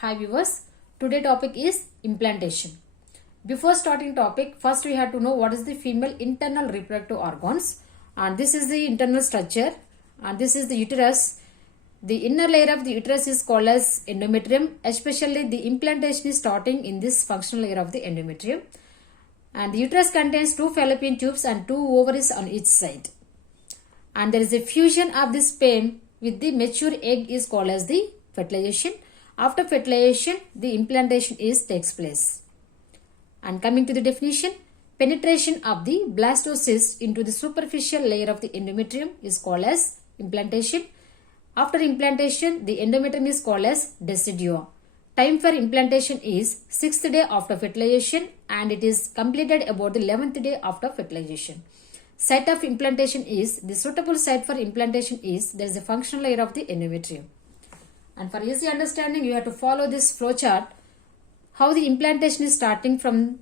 Hi viewers, today topic is implantation. Before starting topic, first we have to know what is the female internal reproductive organs, and this is the internal structure, and this is the uterus. The inner layer of the uterus is called as endometrium, especially the implantation is starting in this functional layer of the endometrium. And the uterus contains two fallopian tubes and two ovaries on each side. And there is a fusion of the sperm with the mature egg is called as the fertilization. After fertilization, the implantation takes place. And coming to the definition, penetration of the blastocyst into the superficial layer of the endometrium is called as implantation. After implantation, the endometrium is called as decidua. Time for implantation is 6th day after fertilization and it is completed about the 11th day after fertilization. Site of implantation is, the suitable site for implantation is, there is a functional layer of the endometrium. And for easy understanding, you have to follow this flow chart. How the implantation is starting from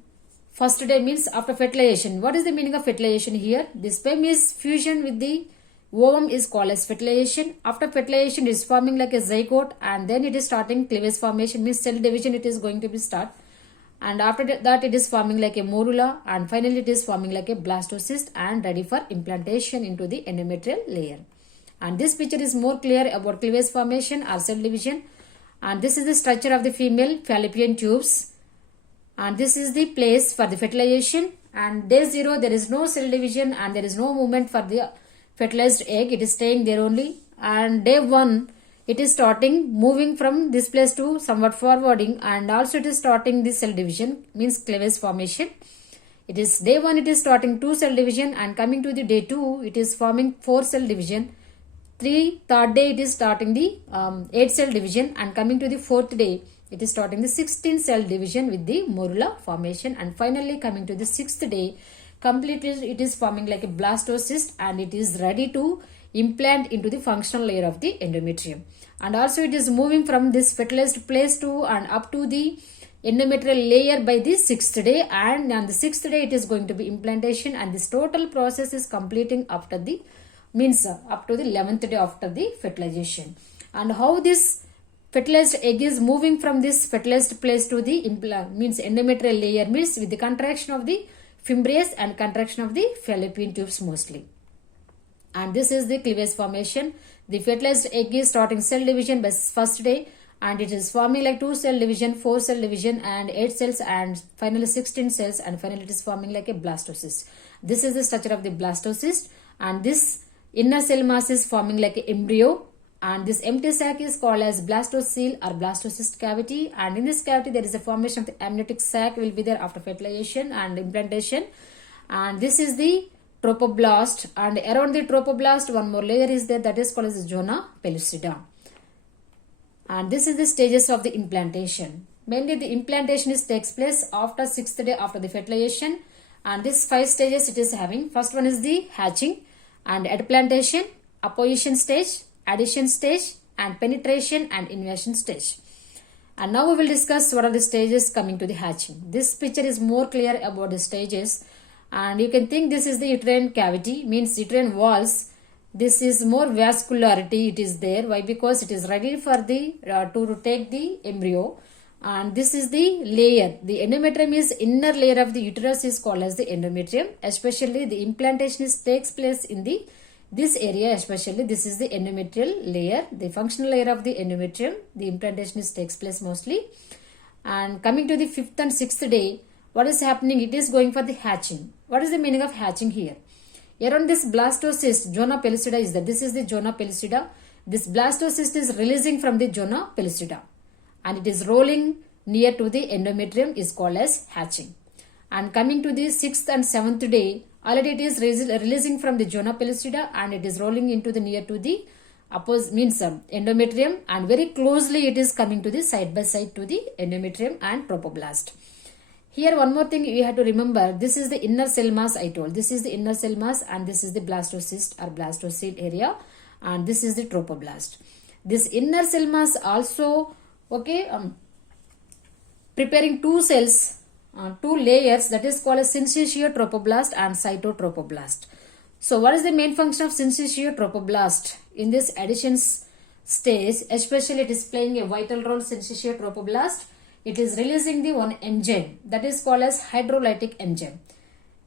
first day means after fertilization. What is the meaning of fertilization here? The sperm is fusion with the ovum is called as fertilization. After fertilization, it is forming like a zygote and then it is starting cleavage formation, means cell division it is going to be start. And after that it is forming like a morula and finally it is forming like a blastocyst and ready for implantation into the endometrial layer. And this picture is more clear about cleavage formation or cell division. And this is the structure of the female fallopian tubes. And this is the place for the fertilization. And day 0 there is no cell division and there is no movement for the fertilized egg. It is staying there only. And day 1 it is starting moving from this place to somewhat forwarding and also it is starting the cell division, means cleavage formation. It is day 1 it is starting 2 cell division and coming to the day 2 it is forming 4 cell division. Third day it is starting the 8 cell division and coming to the 4th day it is starting the 16 cell division with the morula formation and finally coming to the 6th day completely it is forming like a blastocyst and it is ready to implant into the functional layer of the endometrium. And also it is moving from this fertilized place to and up to the endometrial layer by the 6th day, and on the 6th day it is going to be implantation and this total process is completing after the up to the 11th day after the fertilization. And how this fertilized egg is moving from this fertilized place to the endometrial layer means with the contraction of the fimbriae and contraction of the fallopian tubes mostly. And this is the cleavage formation. The fertilized egg is starting cell division by first day and it is forming like 2 cell division, 4 cell division and 8 cells and finally 16 cells and finally it is forming like a blastocyst. This is the structure of the blastocyst and this inner cell mass is forming like an embryo and this empty sac is called as blastocele or blastocyst cavity, and in this cavity there is a formation of the amniotic sac will be there after fertilization and implantation. And this is the tropoblast and around the tropoblast one more layer is there that is called as zona pellucida. And this is the stages of the implantation. Mainly the implantation takes place after 6th day after the fertilization and this 5 stages it is having. First one is the hatching and adplantation, apposition stage, addition stage and penetration and invasion stage. And now we will discuss what are the stages coming to the hatching. This picture is more clear about the stages and you can think this is the uterine cavity, means uterine walls. This is more vascularity it is there. Why? Because it is ready for the to take the embryo. And this is the layer. The endometrium is inner layer of the uterus is called as the endometrium. Especially the implantation takes place in this area, especially this is the endometrial layer, the functional layer of the endometrium. The implantation takes place mostly. And coming to the 5th and 6th day, what is happening? It is going for the hatching. What is the meaning of hatching here? Around this blastocyst, zona pellucida is there. This is the zona pellucida. This blastocyst is releasing from the zona pellucida and it is rolling near to the endometrium is called as hatching. And coming to the 6th and 7th day, already it is releasing from the zona pellucida and it is rolling into the near to the endometrium and very closely it is coming to the side by side to the endometrium and tropoblast. Here one more thing you have to remember, this is the inner cell mass I told. This is the inner cell mass and this is the blastocyst or blastocele area and this is the tropoblast. This inner cell mass also preparing 2 cells, 2 layers that is called as syncytial tropoblast and cytotropoblast. So what is the main function of syncytial tropoblast? In this additions stage, especially it is playing a vital role syncytial trophoblast. It is releasing the one enzyme that is called as hydrolytic enzyme.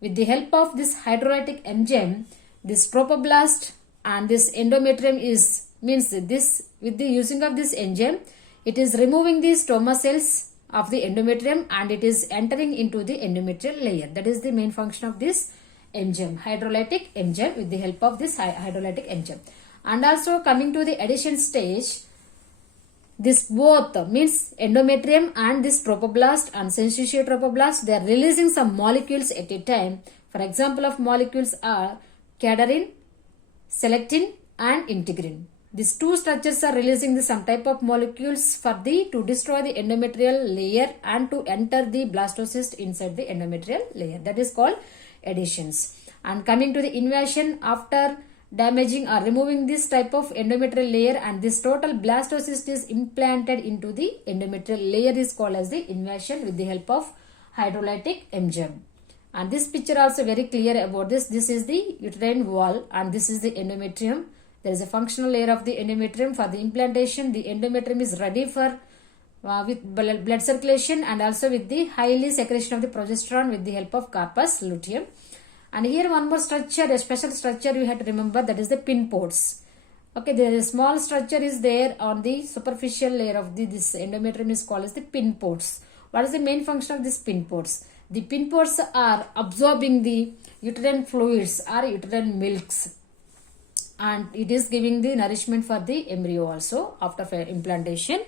With the help of this hydrolytic enzyme, this trophoblast and this endometrium is means this with the using of this enzyme, it is removing the stroma cells of the endometrium and it is entering into the endometrial layer. That is the main function of this enzyme, hydrolytic enzyme, with the help of this hydrolytic enzyme. And also coming to the addition stage, this both means endometrium and this trophoblast and syncytial trophoblast, they are releasing some molecules at a time. For example of molecules are cadherin, selectin and integrin. These two structures are releasing some type of molecules to destroy the endometrial layer and to enter the blastocyst inside the endometrial layer. That is called adhesions. And coming to the invasion, after damaging or removing this type of endometrial layer and this total blastocyst is implanted into the endometrial layer is called as the invasion with the help of hydrolytic enzyme. And this picture also very clear about this. This is the uterine wall and this is the endometrium. There is a functional layer of the endometrium. For the implantation, the endometrium is ready for with blood circulation and also with the highly secretion of the progesterone with the help of corpus luteum. And here one more structure, a special structure you have to remember, that is the pin ports. Okay, there is a small structure is there on the superficial layer of this endometrium is called as the pin ports. What is the main function of these pin ports? The pin ports are absorbing the uterine fluids or uterine milks and it is giving the nourishment for the embryo also after implantation.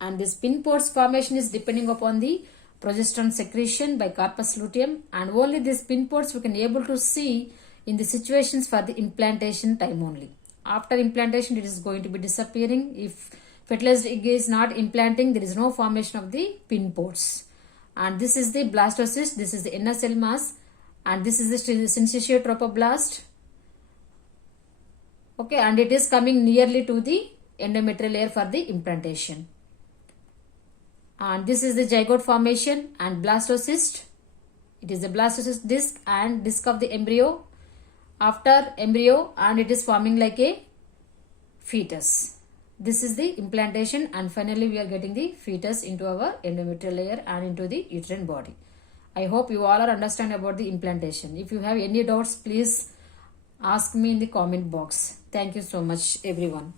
And this pin ports formation is depending upon the progesterone secretion by corpus luteum, and only these pin ports we can able to see in the situations for the implantation time only. After implantation it is going to be disappearing. If fertilized egg is not implanting, there is no formation of the pin ports. And this is the blastocyst, this is the inner cell mass and this is the syncytial trophoblast. Okay, and it is coming nearly to the endometrial layer for the implantation. And this is the zygote formation and blastocyst. It is the blastocyst disc and disc of the embryo. After embryo and it is forming like a fetus. This is the implantation and finally we are getting the fetus into our endometrial layer and into the uterine body. I hope you all are understand about the implantation. If you have any doubts, please ask me in the comment box. Thank you so much everyone.